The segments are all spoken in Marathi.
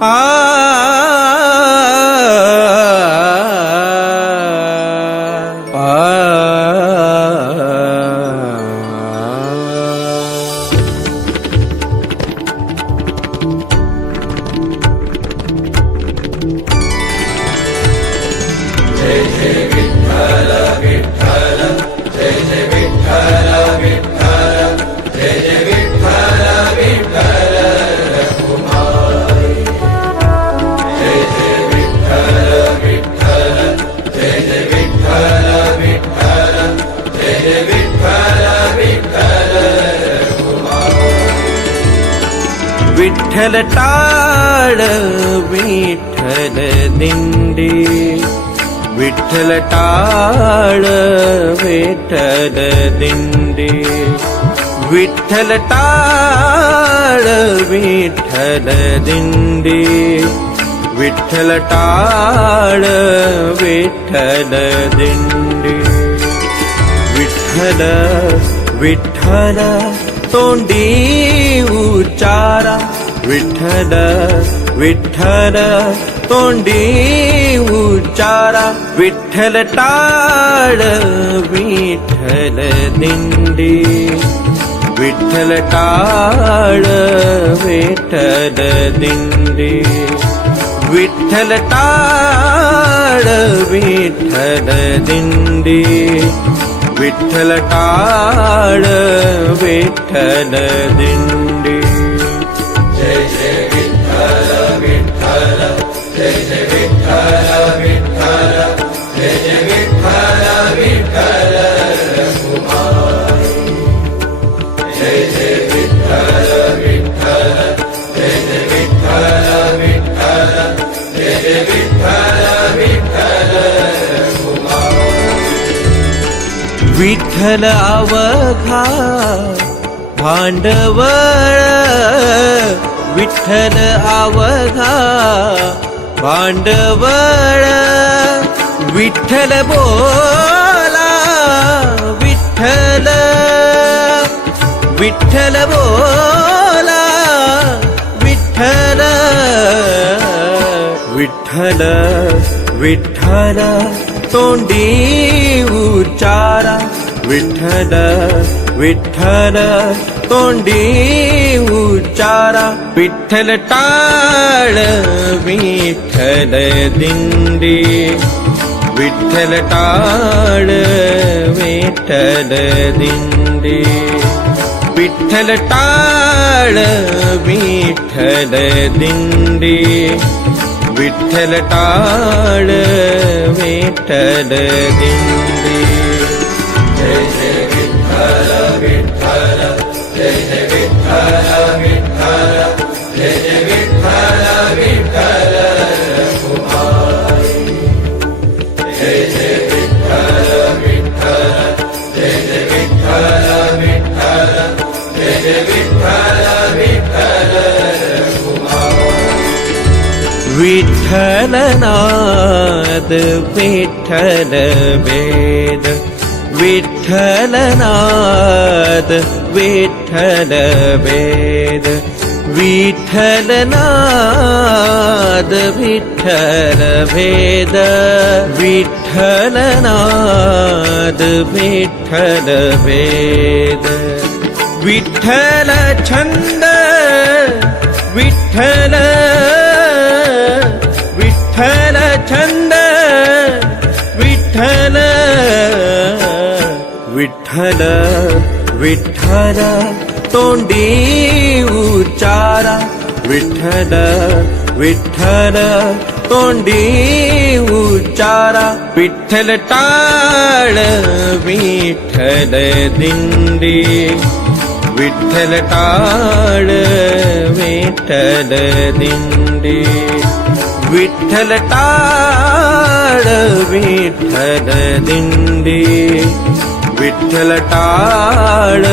ah. विठ्ठल टाळ विठ्ठल दिंडी. विठ्ठल टाळ विठ्ठल दिंडी. विठ्ठल टाळ विठ्ठल दिंडी. विठ्ठल टाळ विठ्ठल दिंडी. विठ्ठल विठ्ठल तोंडी उचारा. विठ्ठल विठ्ठल तोंडी उच्चारा विठ्ठल टाळ विठ्ठल दिंडी विठ्ठल टाळ विठ्ठल दिंडी विठ्ठल टाळ विठ्ठल दिंडी विठ्ठल टाळ विठ्ठल दिंडी विठ्ठल अवघा भांडवळ विठ्ठल अवघा भांडवळ विठ्ठल बोला विठ्ठल विठ्ठल बोला विठ्ठल विठ्ठल विठ्ठल तोंडी विठ्ठल विठ्ठल तोंडी उच्चारा विठ्ठल टाळ विठ्ठल दिंडी विठ्ठल टाळ विठ्ठल दिंडी विठ्ठल टाळ विठ्ठल दिंडी विठ्ठल टाळ विठ्ठल दिंडी विठ्ठलनाद विठ्ठल वेद विठ्ठलनाद विठ्ठल वेद विठ्ठलनाद विठ्ठल वेद विठ्ठलनाद विठ्ठल वेद विठ्ठल छन्द विठ्ठल विठ्ठल विठ्ठल तोंडी उच्चारा विठ्ठल विठ्ठल तोंडी उच्चारा विठ्ठल टाळ विठ्ठल दिंडी विठ्ठल टाळ विठ्ठल दिंडी विठ्ठल टाळ विठ्ठल दिंडी विठ्ठल टाळ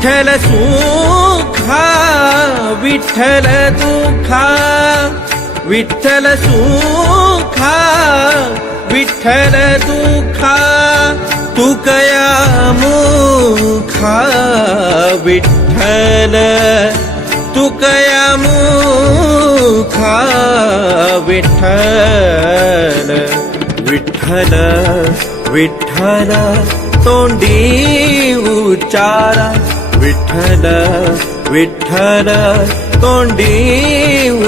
विठ्ठल सुखा विठ्ठल दुखा विठ्ठल सुखा विठ्ठल दुखा तू कया मुखा विठ्ठल तू कया मुखा विठ्ठल विठ्ठल विठ्ठल तोंडी उच्चारा विठ्ठल विठ्ठल तोंडी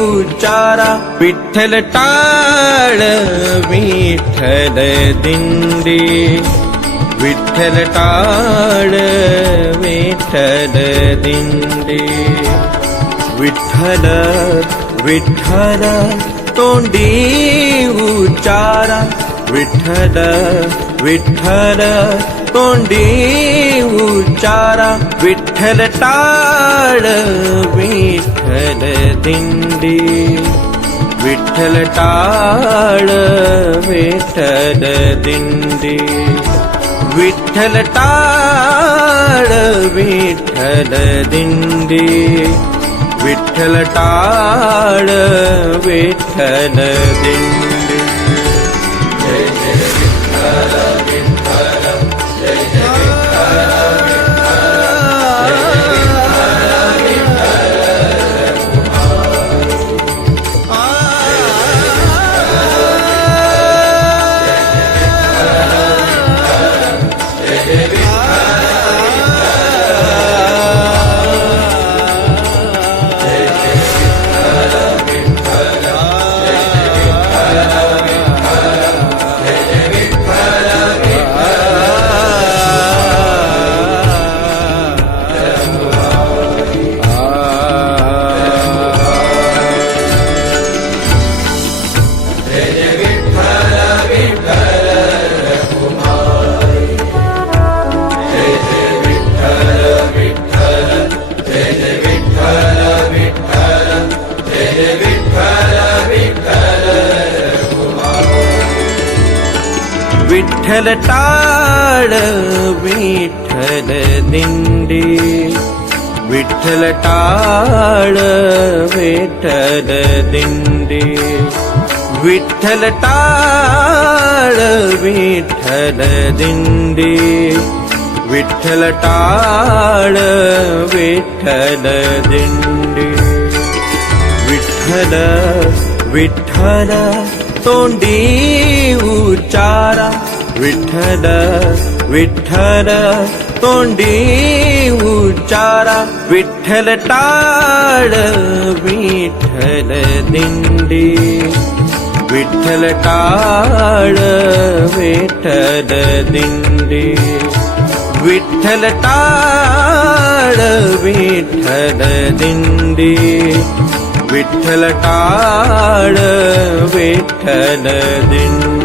उच्चारा विठ्ठल टाळ विठ्ठल दिंडी विठ्ठल टाळ विठ्ठल दिंडी विठ्ठल विठ्ठल तोंडी उच्चारा विठ्ठल विठ्ठल तोंडी उच्चारा विठ्ठल टाळ विठ्ठल दिंडी विठ्ठल टाळ विठ्ठल दिंडी विठ्ठल टाळ विठ्ठल दिंडी विठ्ठल टाळ विठ्ठल दिंडी विठ्ठल टाळ विठ्ठल दिंडी विठ्ठल टाळ विठ्ठल दिंडी विठ्ठल टाळ विठ्ठल दिंडी विठ्ठल टाळ विठ्ठल दिंडी विठ्ठल विठ्ठल तोंडी उचारा. विठ्ठल विठ्ठल तोंडी उच्चारा विठ्ठल टाळ विठ्ठल दिंडी विठ्ठल टाळ विठ्ठल दिंडी विठ्ठल टाळ विठ्ठल दिंडी विठ्ठल टाळ विठ्ठल दिंडी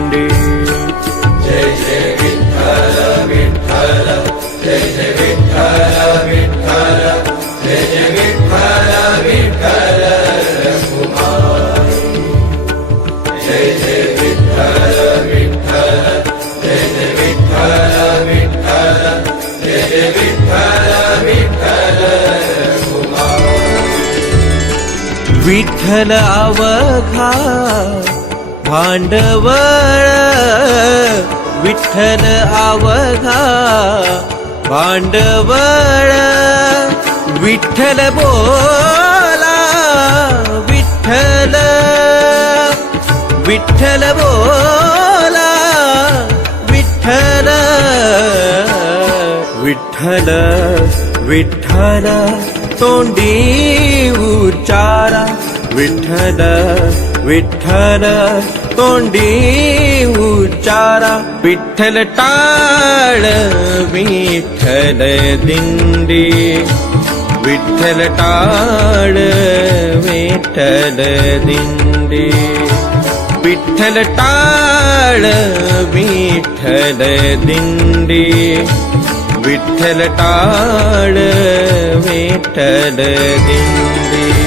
विठ्ठल अवघा भांडवळ विठ्ठल अवघा भांडवळ विठ्ठल बोला विठ्ठल विठ्ठल बोला विठ्ठल विठ्ठल विठ्ठल तोंडी उच्चारा विठ्ठल विठ्ठल तोंडी उच्चारा विठ्ठल टाळ विठ्ठल दिंडी विठ्ठल टाळ विठ्ठल दिंडी विठ्ठल टाळ विठ्ठल दिंडी विठ्ठल टाळ विठ्ठल दिंडी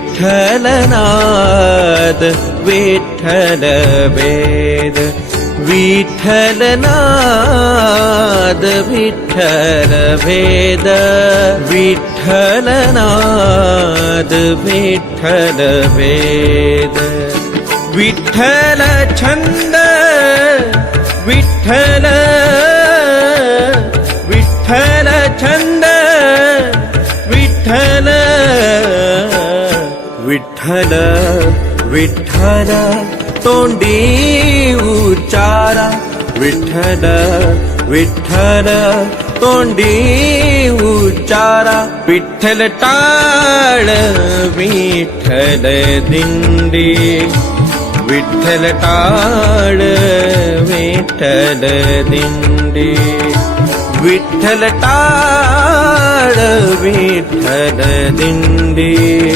विठ्ठलनाद विठ्ठल वेद विठ्ठलना वेद विठ्ठलना वेद विट्ठल छन्द विट्ठल विठ्ठल विठ्ठल तोंडी उच्चारा. विठ्ठल विठ्ठल तोंडी उच्चारा. विठ्ठल टाळ विठ्ठल दिंडी. विठ्ठल टाळ विठ्ठल दिंडी. विठ्ठल टाळ विठ्ठल दिंडी.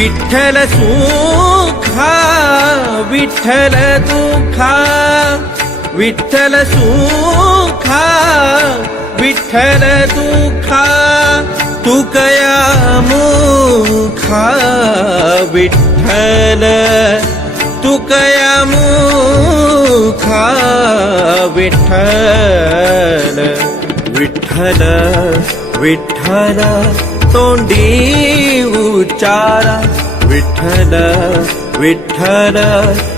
विठ्ठल सुखा विठ्ठल दुखा विठ्ठल सुखा विठ्ठल दुखा तुकया मुखा विठ्ठल तुकया मुखा विठ्ठल विठ्ठल विठ्ठल तोंडी उच्चारा. विठ्ठल विठ्ठल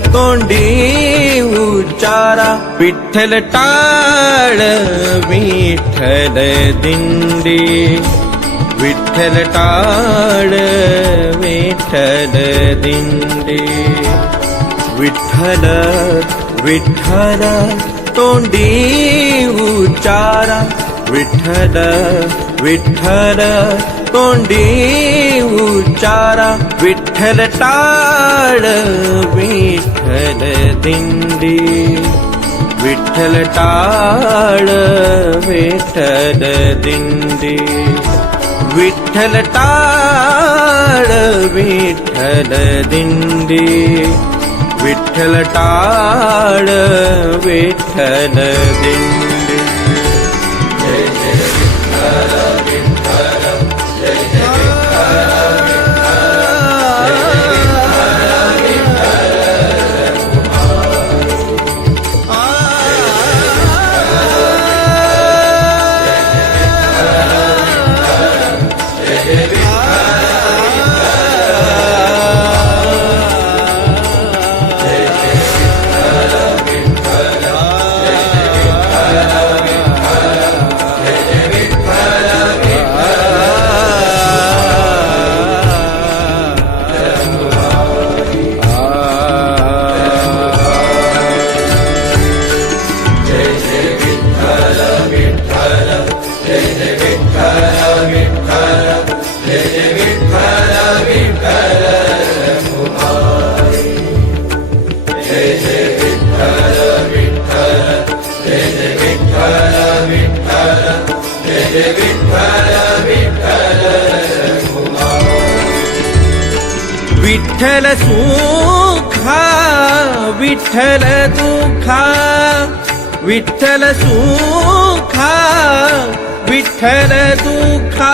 तोंडी उच्चारा. विठ्ठल टाळ विठ्ठल दिंडी. विठ्ठल टाळ विठ्ठल दिंडी. विठ्ठल विठ्ठल तोंडी उच्चारा. विठ्ठल विठ्ठल तोंडी उच्चारा विठ्ठल टाळ विठ्ठल दिंडी. विठ्ठल टाळ विठ्ठल दिंडी. विठ्ठल टाळ विठ्ठल दिंडी. विठ्ठल टाळ विठ्ठल दिंडी. विठ्ठल सुखा विठ्ठल दुखा विठ्ठल सुखा विठ्ठल दुखा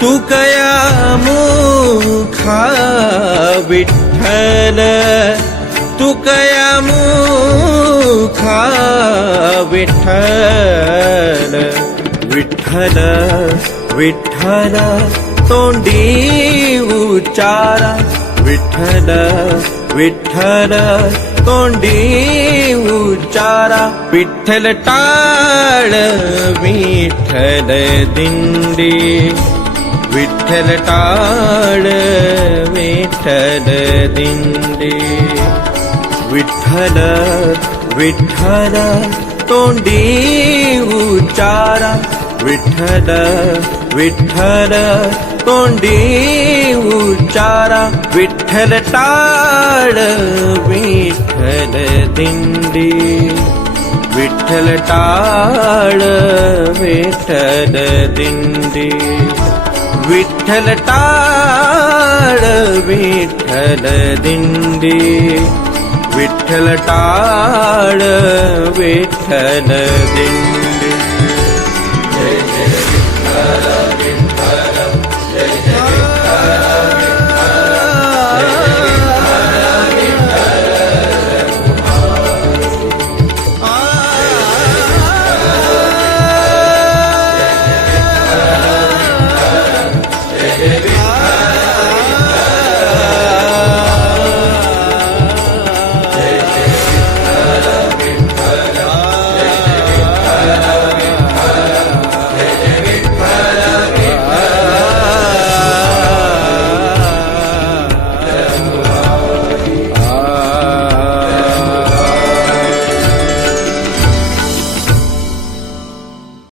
तुकया मुखा विठ्ठल तुकया मुखा विठ्ठल विठ्ठल विठ्ठल तोंडी उच्चारा विठ्ठल विठ्ठल तोंडी उच्चारा विठ्ठल टाळ विठ्ठल दिंडी विठ्ठल टाळ विठ्ठल दिंडी विठ्ठल विठ्ठल तोंडी उच्चारा विठ्ठल विठ्ठल तोंडी उच्चारा विठ्ठल टाळ विठ्ठल दिंडी. विठ्ठल टाळ विठ्ठल दिंडी. विठ्ठल टाळ विठ्ठल दिंडी. विठ्ठल टाळ विठ्ठल दिंडी.